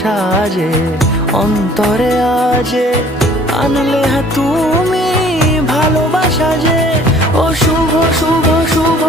সাজে অন্তরে আজে আনলে তুমি ভালোবাসা যে। ও শুভ শুভ শুভ